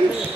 isso.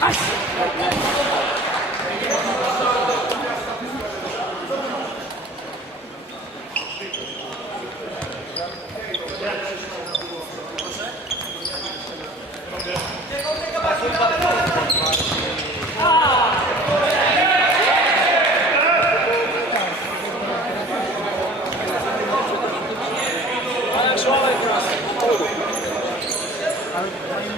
아씨.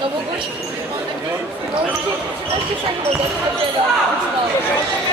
No bo gość... No już 13 sekund, to będzie no. całą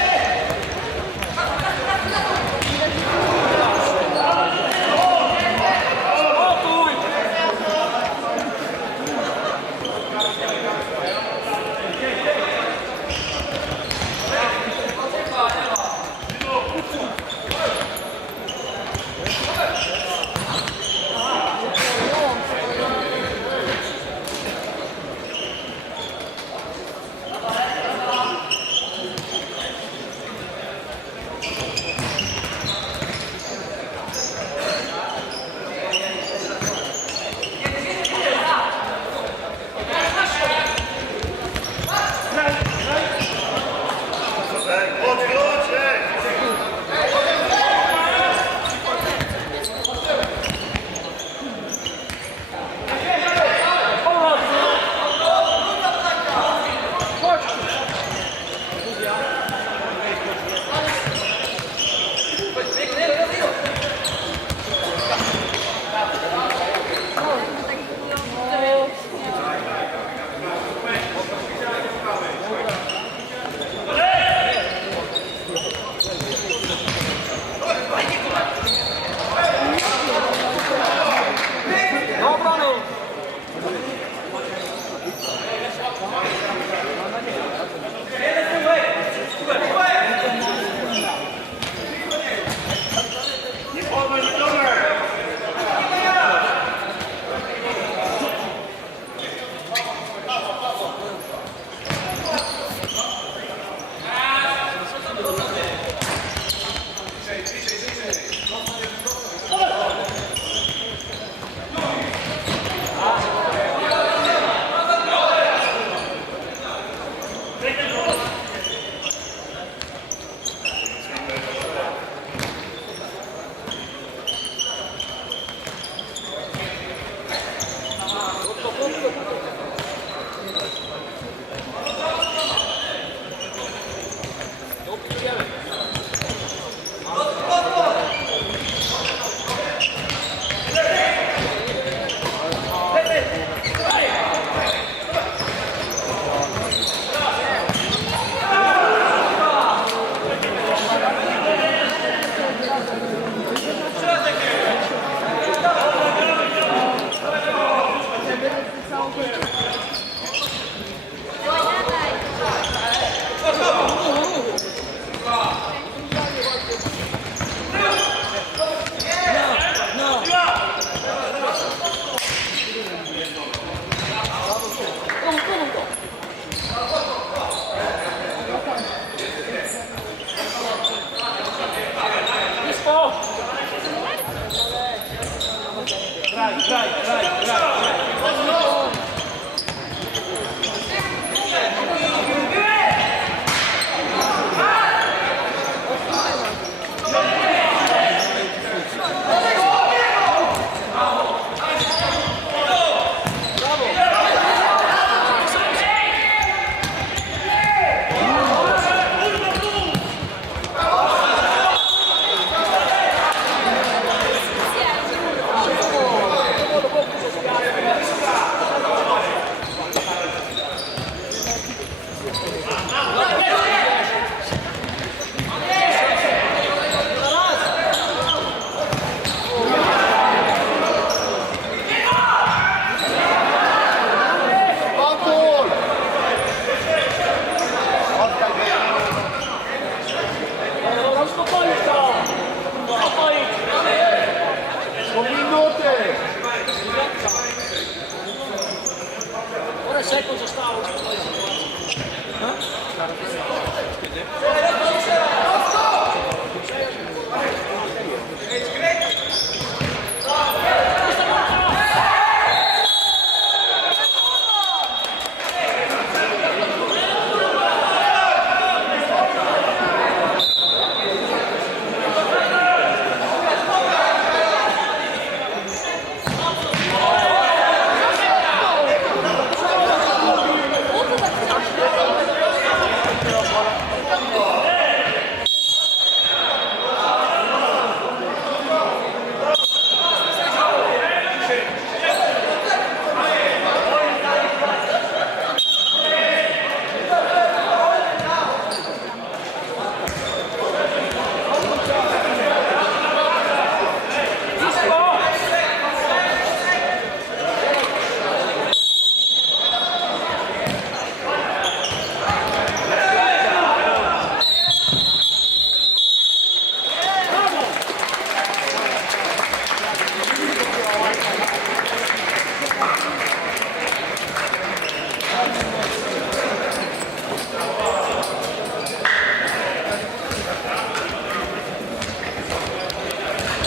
暗い暗い暗い